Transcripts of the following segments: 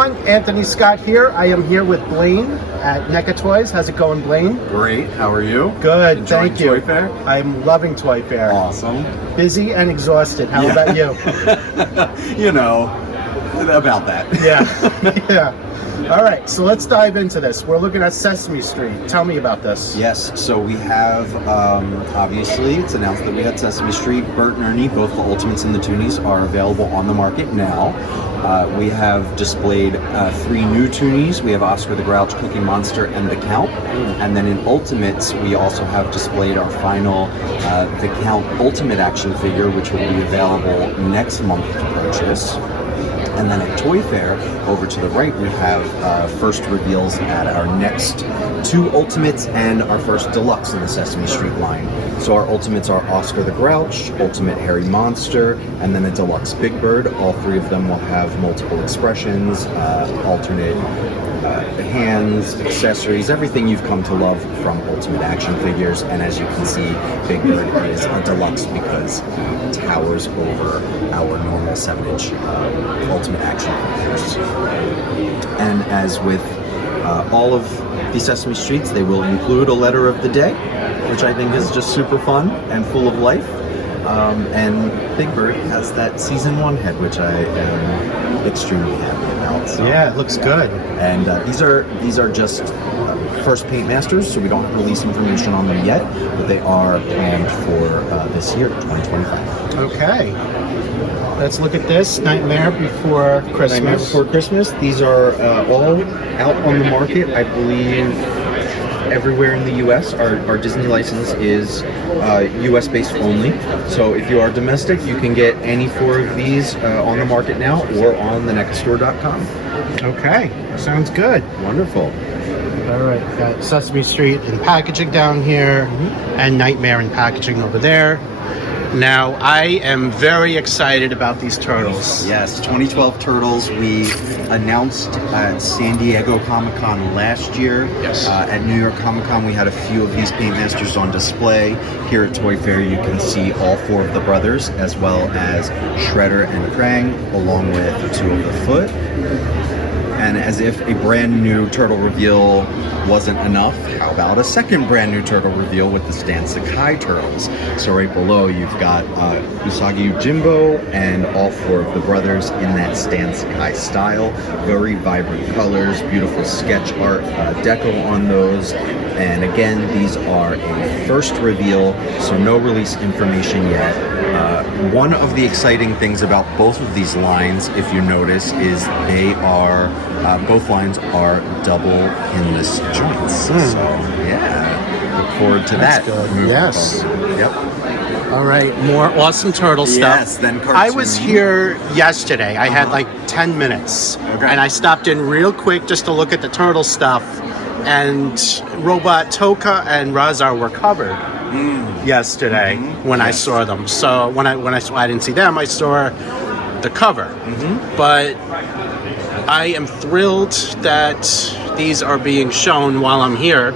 Anthony Scott here. I am here with Blaine at NECA Toys. How's it going, Blaine? Great. How are you? Good, Enjoying thank you. Toy Fair? I'm loving Toy Fair. Awesome. Busy and exhausted. How about you? You know, about that. Yeah. Yeah. All right, so let's dive into this. We're looking at Sesame Street. Tell me about this. Yes, so we have, obviously, it's announced that we had Sesame Street. Bert and Ernie, both the Ultimates and the Toonies, are available on the market now. We have displayed 3 new Toonies. We have Oscar the Grouch, Cookie Monster, and the Count. And then in Ultimates, we also have displayed our final the Count Ultimate action figure, which will be available next month to purchase. And then at Toy Fair, over to the right, we have first reveals at our next 2 Ultimates and our first Deluxe in the Sesame Street line. So our Ultimates are Oscar the Grouch, Ultimate Hairy Monster, and then a Deluxe Big Bird. All 3 of them will have multiple expressions, alternate hands, accessories, everything you've come to love from Ultimate action figures. And as you can see, Big Bird is a deluxe because he towers over our normal 7-inch Ultimate action figures. And as with all of the Sesame Streets, they will include a letter of the day, which I think is just super fun and full of life. And Big Bird has that season 1 head, which I am extremely happy about. So, yeah, it looks good. And these are just first paint masters, so we don't release information on them yet, but they are planned for this year, 2025. Okay. Let's look at this. Nightmare Before Christmas. Nightmare Before Christmas. These are all out on the market, I believe. Everywhere in the U.S. Our Disney license is U.S. based only. So if you are domestic, you can get any 4 of these on the market now or on the NECAstore.com. Okay, sounds good. Wonderful. All right, got Sesame Street in packaging down here and Nightmare in packaging over there. Now, I am very excited about these turtles. Yes, 2012 Turtles. We announced at San Diego Comic-Con last year. Yes. At New York Comic-Con, we had a few of these paint masters on display. Here at Toy Fair, you can see all 4 of the brothers, as well as Shredder and Krang, along with 2 of the Foot. And as if a brand new turtle reveal wasn't enough, how about a second brand new turtle reveal with the Stan Sakai Turtles? So right below, you've got Usagi Yojimbo and all 4 of the brothers in that Stan Sakai style. Very vibrant colors, beautiful sketch art, deco on those. And again, these are a first reveal, so no release information yet. One of the exciting things about both of these lines, if you notice, is they are, both lines are double pinless joints. So, yeah, look forward to that. Yes. Yep. All right, more awesome turtle stuff. Yes, then cartoon. I was here yesterday. I had like 10 minutes. Okay. And I stopped in real quick just to look at the turtle stuff. And Robot Toka and Razar were covered yesterday when I saw them. So when I didn't see them, I saw the cover. But I am thrilled that these are being shown while I'm here.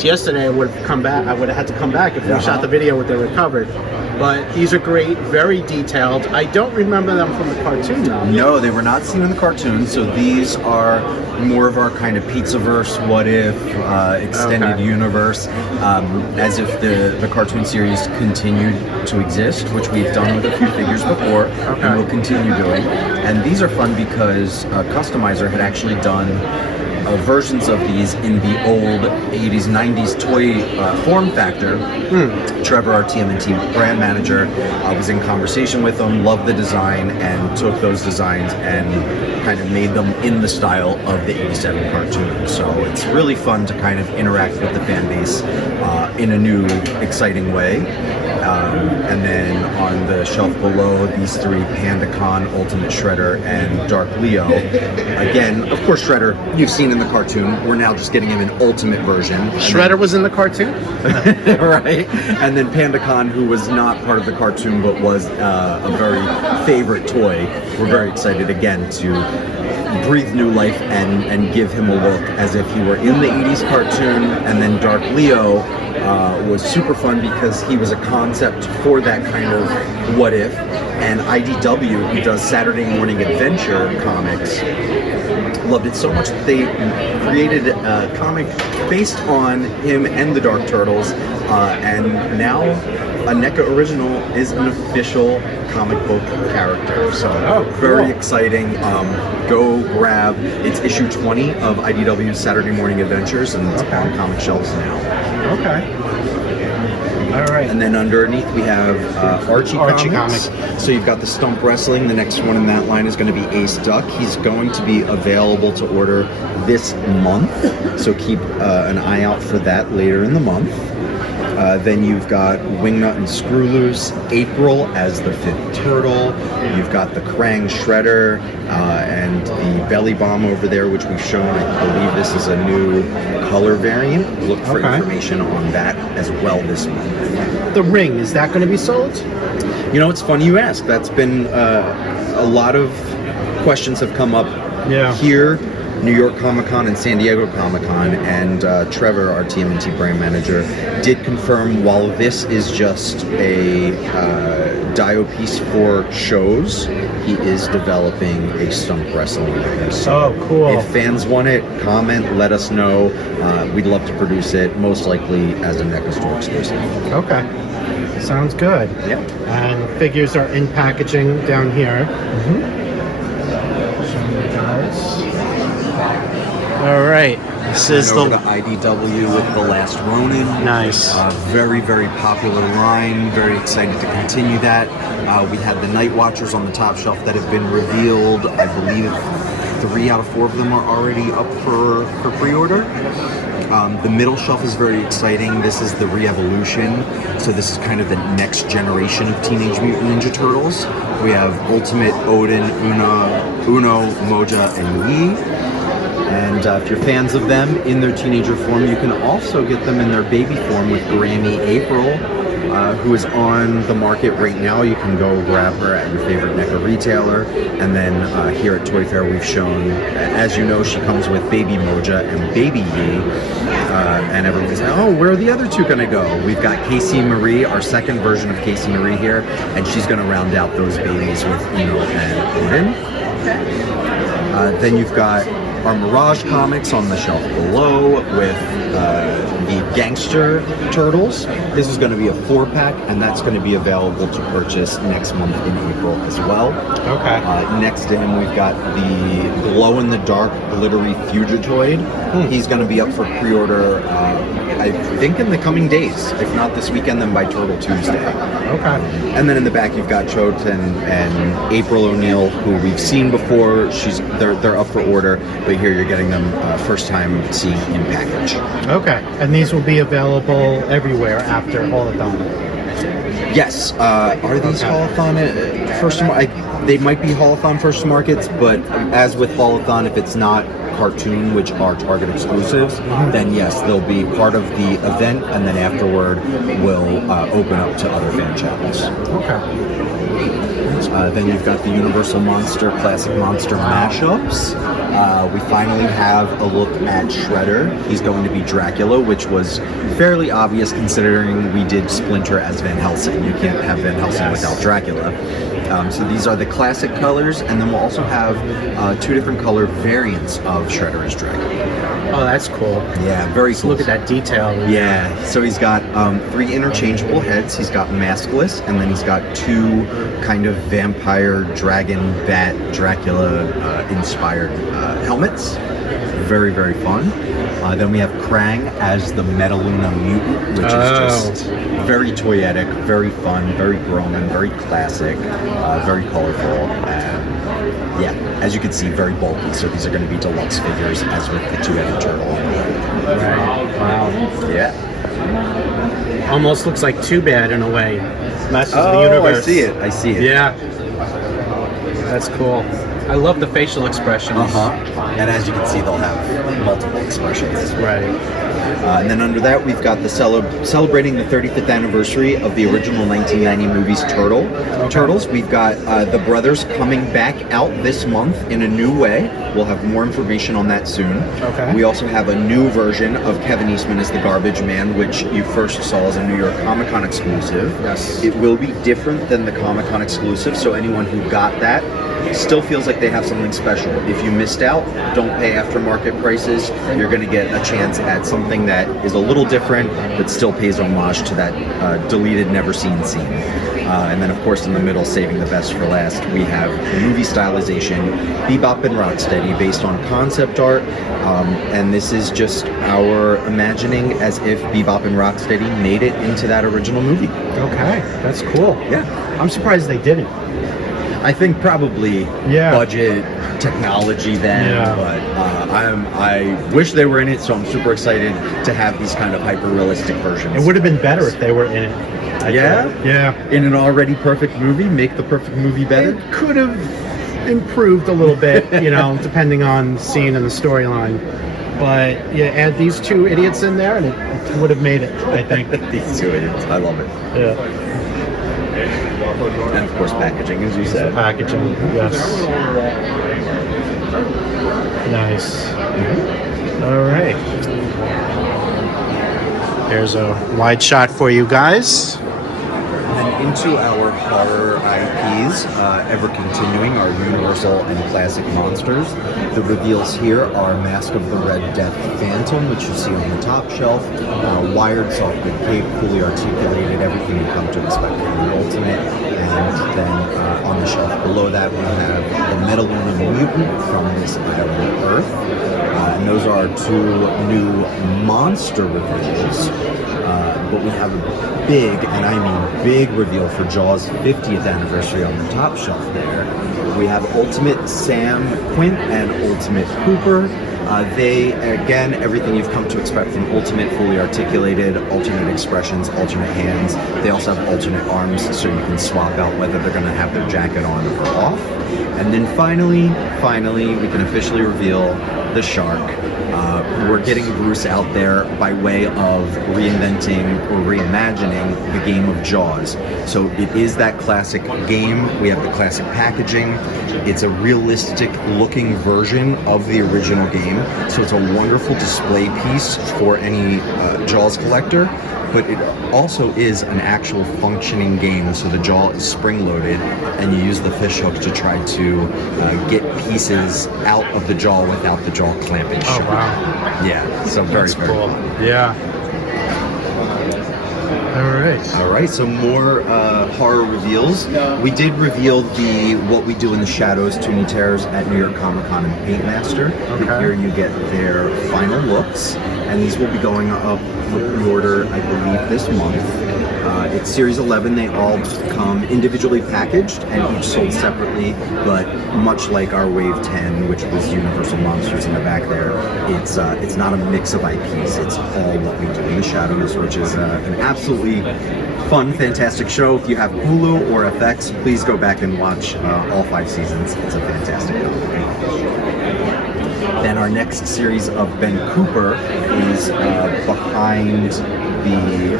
Yesterday I would have come back. I would have had to come back if we shot the video with the recovered. But these are great, very detailed. I don't remember them from the cartoon though. No, they were not seen in the cartoon. So these are more of our kind of Pizzaverse, What If, extended universe, as if the cartoon series continued to exist, which we've done with a few figures before, and we'll continue doing. And these are fun because Customizer had actually done versions of these in the old 80s, 90s toy form factor. Trevor, our TMNT brand manager, was in conversation with them, loved the design, and took those designs and kind of made them in the style of the 87 cartoon. So it's really fun to kind of interact with the fan base in a new, exciting way. And then on the shelf below, these 3, PandaCon, Ultimate Shredder, and Dark Leo. Again, of course, Shredder, you've seen in the cartoon. We're now just getting him an Ultimate version. Shredder was in the cartoon? Right? And then PandaCon, who was not part of the cartoon, but was a very favorite toy. We're very excited, again, to breathe new life and give him a look as if he were in the 80s cartoon. And then Dark Leo was super fun because he was a concept for that kind of what if. And IDW, who does Saturday Morning Adventure comics, loved it so much that they created a comic based on him and the Dark Turtles, and now a NECA original is an official comic book character. So very exciting. Go grab, it's issue 20 of IDW's Saturday Morning Adventures, and it's on comic shelves now. Okay. All right. And then underneath we have Archie Comics. So you've got the Stump Wrestling. The next one in that line is going to be Ace Duck. He's going to be available to order this month. So keep an eye out for that later in the month. Then you've got Wingnut and Screw Loose, April as the 5th turtle. You've got the Krang Shredder and the Belly Bomb over there, which we've shown. I believe this is a new color variant. Look for information on that as well this month. The ring, is that going to be sold? You know, it's funny you ask. That's been a lot of questions have come up here. New York Comic Con and San Diego Comic Con, and Trevor, our TMNT brand manager, did confirm while this is just a dio piece for shows, he is developing a stump wrestling ring. So cool. If fans want it, comment, let us know. We'd love to produce it, most likely as a NECA store exclusive. Okay. Sounds good. Yeah. And figures are in packaging down here. All right, this is the IDW with the last Ronin. Nice. Very, very popular line. Very excited to continue that. We had the Night Watchers on the top shelf that have been revealed. I believe 3 out of 4 of them are already up for pre-order. The middle shelf is very exciting. This is the Re-Evolution. So this is kind of the next generation of Teenage Mutant Ninja Turtles. We have Ultimate, Odin, Uno, Moja, and Yi. And if you're fans of them in their teenager form, you can also get them in their baby form with Grammy April, who is on the market right now. You can go grab her at your favorite NECA retailer. And then here at Toy Fair, we've shown, as you know, she comes with Baby Moja and Baby Yi. And everyone's like, oh, where are the other two going to go? We've got Casey Marie, our second version of Casey Marie here, and she's going to round out those babies with Uno and Odin. Then you've got our Mirage comics on the shelf below with the Gangster Turtles. This is going to be a 4-pack, and that's going to be available to purchase next month in April as well. Okay. Next to him, we've got the glow-in-the-dark glittery Fugitoid. He's going to be up for pre-order, I think, in the coming days. If not this weekend, then by Turtle Tuesday. Okay. And then in the back, you've got Choate and April O'Neil, who we've seen before. They're up for order, but here you're getting them first time seeing in package. Okay. And these will be available everywhere after Haulathon? Yes. Are these Haulathon first? They might be Haulathon first markets, but as with Haulathon, if it's not cartoon, which are Target exclusives, then yes, they'll be part of the event, and then afterward we'll open up to other fan channels. Okay. Then you've got the Universal Monster Classic Monster mashups. We finally have a look at Shredder. He's going to be Dracula, which was fairly obvious considering we did Splinter as Van Helsing. You can't have Van Helsing without Dracula. So these are the classic colors, and then we'll also have 2 different color variants of Shredder as Dracula. Oh, that's cool. Yeah, very cool. Look at that detail. Yeah, so he's got 3 interchangeable heads. He's got maskless, and then he's got 2 kind of vampire, dragon, bat, Dracula inspired helmets. Very, very fun. Then we have Krang as the Metaluna Mutant, which is just very toyetic, very fun, very Ronin, very classic, very colorful. Yeah, as you can see, very bulky. So these are going to be deluxe figures, as with the 2-headed turtle. Right. Wow. Yeah. Almost looks like Too Bad in a way. Masters of the Oh, Universe. I see it. Yeah. That's cool. I love the facial expressions. And as you can see, they'll have multiple expressions. Right. And then under that, we've got the celebrating the 35th anniversary of the original 1990 movies Turtles. We've got the brothers coming back out this month in a new way. We'll have more information on that soon. Okay. We also have a new version of Kevin Eastman as the Garbage Man, which you first saw as a New York Comic Con exclusive. Yes. It will be different than the Comic Con exclusive, so anyone who got that still feels like they have something special. If you missed out, don't pay aftermarket prices. You're going to get a chance at something that is a little different, but still pays homage to that deleted, never seen scene. And then, of course, in the middle, saving the best for last, we have the movie stylization, Bebop and Rocksteady, based on concept art. And this is just our imagining as if Bebop and Rocksteady made it into that original movie. Okay, that's cool. Yeah. I'm surprised they didn't. I think probably budget, technology then, but I wish they were in it, so I'm super excited to have these kind of hyper-realistic versions. It would have been better if they were in it. Yeah. In an already perfect movie, make the perfect movie better. It could have improved a little bit, depending on scene and the storyline. But add these two idiots in there, and it would have made it, I think. These two idiots, I love it. Yeah. And of course, packaging, as you said. Packaging, yes. Nice. All right. Here's a wide shot for you guys. And into our horror IPs, ever continuing, our Universal and Classic Monsters. The reveals here are Mask of the Red Death Phantom, which you see on the top shelf, wired soft good cape, fully articulated, everything you come to expect from the Ultimate. And then on the shelf below that, we have the Metaluna Mutant from this Item Earth. And those are our two new monster reveals. But we have a big, and I mean big, reveal for Jaws' 50th anniversary on the top shelf there. We have Ultimate Sam Quint and Ultimate Cooper. They, again, everything you've come to expect from Ultimate, fully articulated, alternate expressions, alternate hands. They also have alternate arms, so you can swap out whether they're going to have their jacket on or off. And then finally, we can officially reveal the Shark. We're getting Bruce out there by way of reinventing or reimagining the game of Jaws. So it is that classic game. We have the classic packaging. It's a realistic looking version of the original game. So it's a wonderful display piece for any Jaws collector. But it also is an actual functioning game, so the jaw is spring-loaded, and you use the fish hook to try to get pieces out of the jaw without the jaw clamping shut. Oh, wow. Yeah, so very, That's very cool. cool. Yeah. All right, so more horror reveals. We did reveal the What We Do in the Shadows Toonie Terrors at New York Comic Con and Paint Master. Okay. Here you get their final looks, and these will be going up for pre-order, I believe, this month. It's Series 11. They all come individually packaged and each sold separately, but much like our Wave 10, which was Universal Monsters in the back there, it's not a mix of IPs. It's all What We Do in the Shadows, which is an absolutely fun, fantastic show. If you have Hulu or FX, please go back and watch all 5 seasons. It's a fantastic show. Then our next series of Ben Cooper is behind the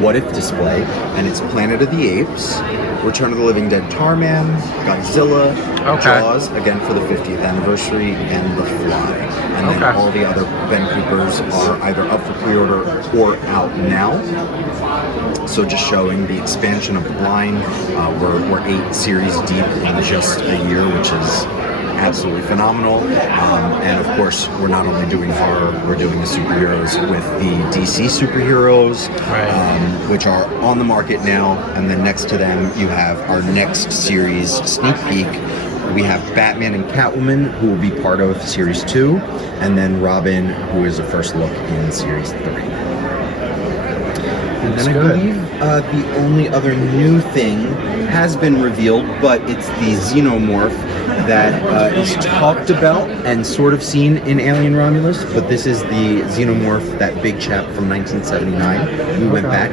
What If display, and it's Planet of the Apes, Return of the Living Dead Tarman, Godzilla, Jaws, again for the 50th anniversary, and The Fly. And then all the other Ben Coopers are either up for pre-order or out now. So just showing the expansion of the line. We're 8 series deep in just a year, which is absolutely phenomenal. And of course, we're not only doing horror, we're doing the superheroes with the DC superheroes, which are on the market now. And then next to them, you have our next series sneak peek. We have Batman and Catwoman, who will be part of Series 2, and then Robin, who is a first look in Series 3. And then I believe the only other new thing has been revealed, but it's the Xenomorph that is talked about and sort of seen in Alien Romulus, but this is the Xenomorph, that big chap from 1979. We went back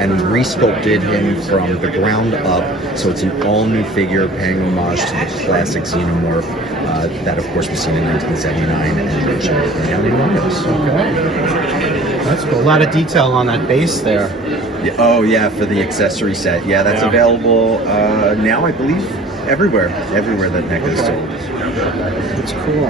and resculpted him from the ground up, so it's an all-new figure paying homage to the classic Xenomorph that, of course, was seen in 1979 and mentioned in Alien Romulus. Okay. That's cool. A lot of detail on that base there. Yeah, oh, yeah, for the accessory set. Yeah, that's available now, I believe, everywhere that NECA is sold. That's cool.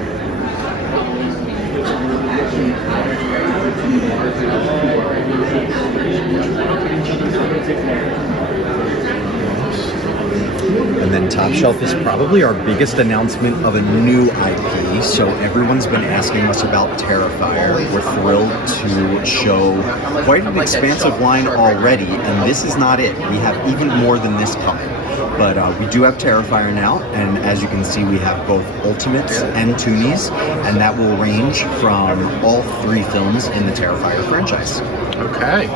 And then Top Shelf is probably our biggest announcement of a new IP. So everyone's been asking us about Terrifier. We're thrilled to show quite an expansive line already, and this is not it. We have even more than this coming. But we do have Terrifier now, and as you can see, we have both Ultimates and Toonies, and that will range from all 3 films in the Terrifier franchise. Okay.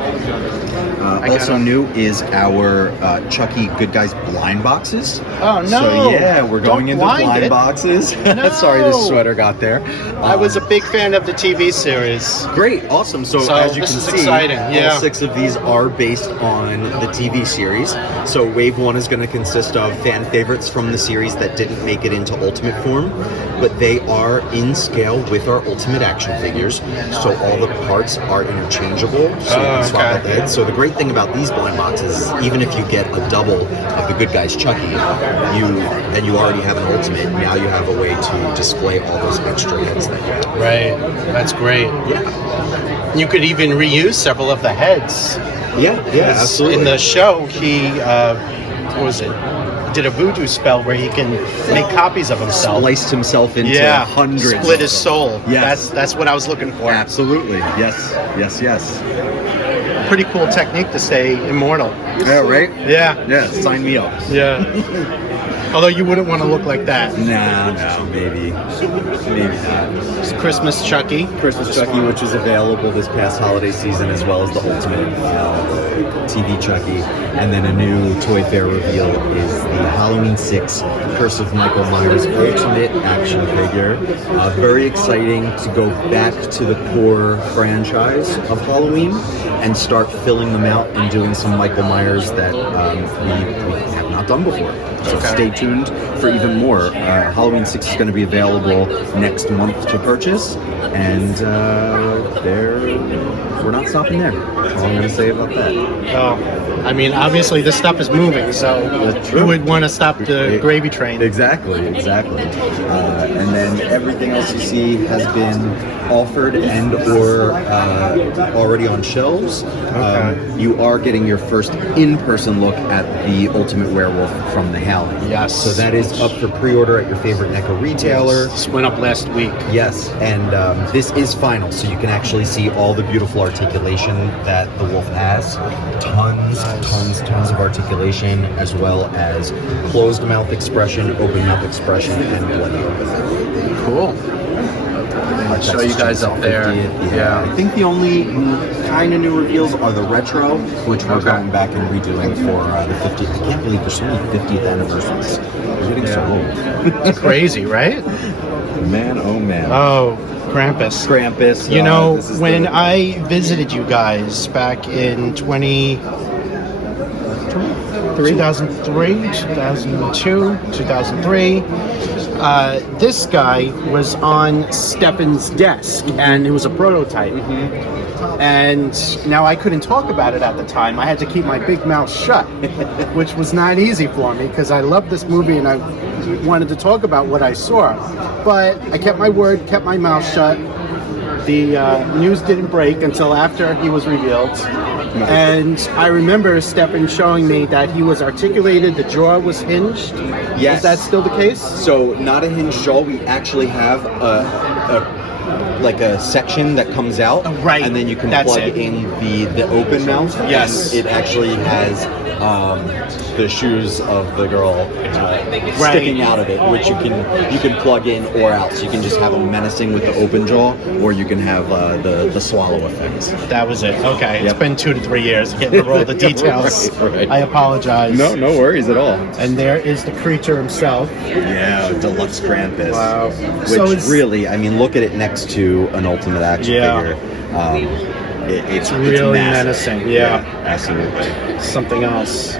Also new is our Chucky Good Guys blind boxes. Oh, no. So yeah, we're going into blind boxes. No. Sorry, this sweater got there. I was a big fan of the TV series. Great, awesome. So as you this can is see, exciting. Yeah. all 6 of these are based on the TV series. So Wave 1 is going to consist of fan favorites from the series that didn't make it into Ultimate form, but they are in scale with our Ultimate action figures. So all the parts are interchangeable. So you can swap out the heads. So the great thing about these blind boxes is even if you get a double of the Good Guys Chucky, you already have an Ultimate. Now you have a way to display all those extra heads that you have. Right. That's great. Yeah. You could even reuse several of the heads. Yeah, absolutely. In the show, he what was it? Did a voodoo spell where he can make copies of himself. Spliced himself into hundreds. Split his soul. Yes. That's what I was looking for. Absolutely. Yes. Pretty cool technique to stay immortal. Yeah, right? Yeah. Sign me up. Yeah. Although you wouldn't want to look like that. No, maybe not. It's Christmas Chucky. Christmas Chucky, which is available this past holiday season, as well as the Ultimate TV Chucky. And then a new ToyFair reveal is the Halloween 6 Curse of Michael Myers Ultimate action figure. Very exciting to go back to the core franchise of Halloween and start filling them out and doing some Michael Myers that we have not done before. So stay tuned for even more. Halloween 6 is going to be available next month to purchase, and we're not stopping there. That's all I'm going to say about that. Oh, I mean, obviously this stuff is moving, so who would want to stop the gravy train? Exactly. And then everything else you see has been offered and or already on shelves. You are getting your first in-person look at the Ultimate Werewolf from the Howling. Yes. So that is up for pre-order at your favorite NECA retailer. This went up last week. Yes, and this is final, so you can actually see all the beautiful articulation that the wolf has. Tons of articulation, as well as closed mouth expression, open mouth expression, and bloody. Cool. I'll show you guys up there. Yeah. I think the only kind of new reveals are the retro, which we're going back and redoing for the 50th. I can't believe there's so many 50th anniversaries. We're getting so old. It's crazy, right? Man, oh man. Oh, Krampus. You know, when I visited you guys back in 2003, 2002, 2003, this guy was on Stefan's desk, and it was a prototype. And now I couldn't talk about it at the time. I had to keep my big mouth shut, which was not easy for me because I loved this movie and I wanted to talk about what I saw. But I kept my word, kept my mouth shut. The news didn't break until after he was revealed. And I remember Stefan showing me that he was articulated, the jaw was hinged. Yes. Is that still the case? So not a hinged jaw. We actually have a like a section that comes out, Right. and then you can That's plug it. in the open mount. Yes. And it actually has the shoes of the girl sticking out of it, which you can plug in or out. So you can just have them menacing with the open jaw, or you can have the swallow effect. That was it. Okay. It's Yep. been 2 to 3 years. I can't remember all the details. Right. I apologize. No worries at all. And there is the creature himself. Yeah, deluxe Krampus. Wow. Which So it's- really, I mean, look at it next to an Ultimate action Yeah. figure. It's Really massive. menacing. Yeah. Absolutely. Something else.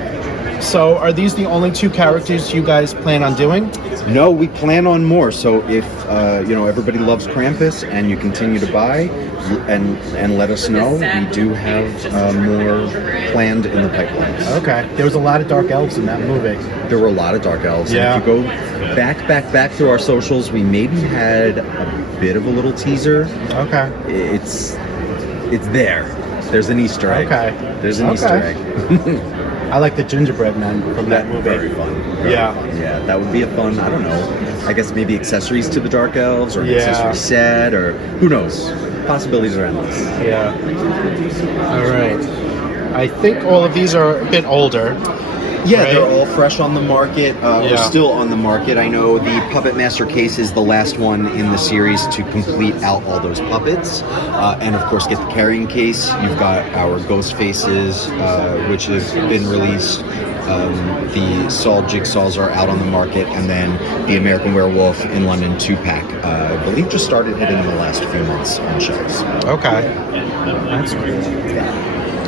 So, are these the only 2 characters you guys plan on doing? No, we plan on more. So if everybody loves Krampus and you continue to buy, and let us know, we do have more planned in the pipeline. Okay. There was a lot of dark elves in that movie. There were a lot of dark elves. Yeah. And if you go back through our socials, we maybe had a bit of a little teaser. Okay. It's there. There's an Easter egg. Okay. There's an Okay. Easter egg. I like the gingerbread man from that movie. Very fun. Very Yeah. fun. Yeah, that would be a fun, I don't know, I guess maybe accessories to the Dark Elves or an Yeah. accessory set or who knows. Possibilities are endless. Yeah. All right. I think all of these are a bit older. Yeah, Right. they're all fresh on the market, or Yeah. still on the market. I know the Puppet Master case is the last one in the series to complete out all those puppets. And of course, get the carrying case. You've got our Ghost Faces, which have been released. The Saw Jigsaws are out on the market. And then the American Werewolf in London 2-pack, I believe just started hitting in the last few months on shelves. Okay. That's great.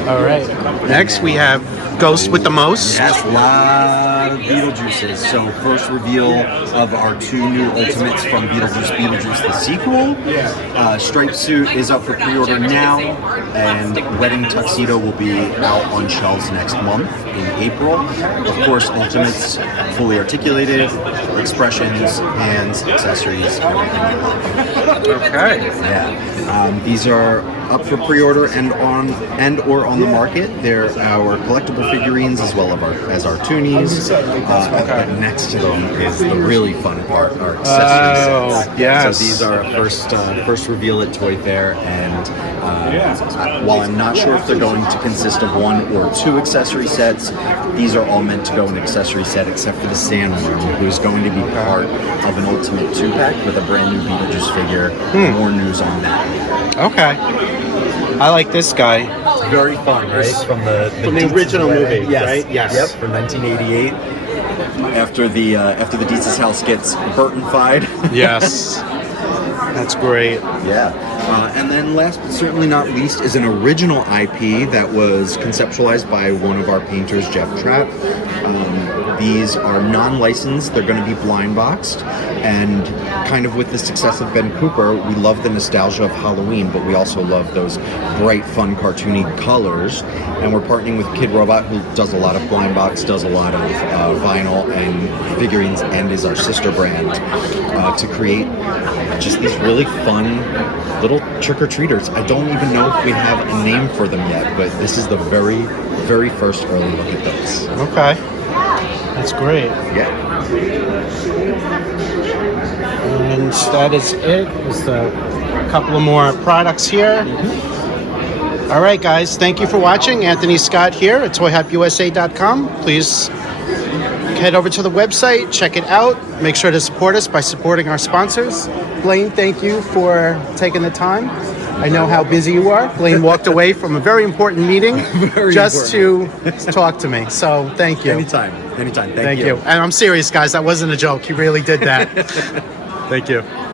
All right. Next, we have Ghost with the Most. Yes, a lot of Beetlejuices. So first reveal of our 2 new Ultimates from Beetlejuice the sequel. Striped Suit is up for pre-order now, and Wedding Tuxedo will be out on shelves next month in April. Of course, Ultimates, fully articulated, expressions, hands, accessories, everything you love. Okay. Yeah. These are up for pre-order and or on the market. They're our collectible figurines as well as our toonies. But next to them is the really fun part, our accessory sets. yes. So these are our first reveal at ToyFair, and while I'm not sure if they're going to consist of 1 or 2 accessory sets, these are all meant to go in an accessory set except for the Sandworm, who is going to be part of an Ultimate 2-pack with a brand new Beetlejuice figure. More news on that. Okay. I like this guy. Very fun, right? From the Dietz original movie, yes. right? Yes. Yep, from 1988. After the Dietz's house gets Burton-fied. Yes. That's great. Yeah. And then last but certainly not least is an original IP that was conceptualized by one of our painters, Jeff Trapp. These are non-licensed. They're going to be blind boxed. And kind of with the success of Ben Cooper, we love the nostalgia of Halloween, but we also love those bright, fun, cartoony colors. And we're partnering with Kid Robot, who does a lot of blind box, does a lot of vinyl and figurines, and is our sister brand, to create just these really fun little trick-or-treaters. I don't even know if we have a name for them yet, but this is the very, very first early look at those. Okay. That's great. Yeah. And that is it. Just a couple of more products here. All right, guys. Thank you for watching. Anthony Scott here at ToyHypeUSA.com. Please head over to the website, check it out. Make sure to support us by supporting our sponsors. Blaine, thank you for taking the time. I know how busy you are. Blaine walked away from a very important meeting just to talk to me. So thank you. Anytime. Thank you. And I'm serious, guys. That wasn't a joke. He really did that. Thank you.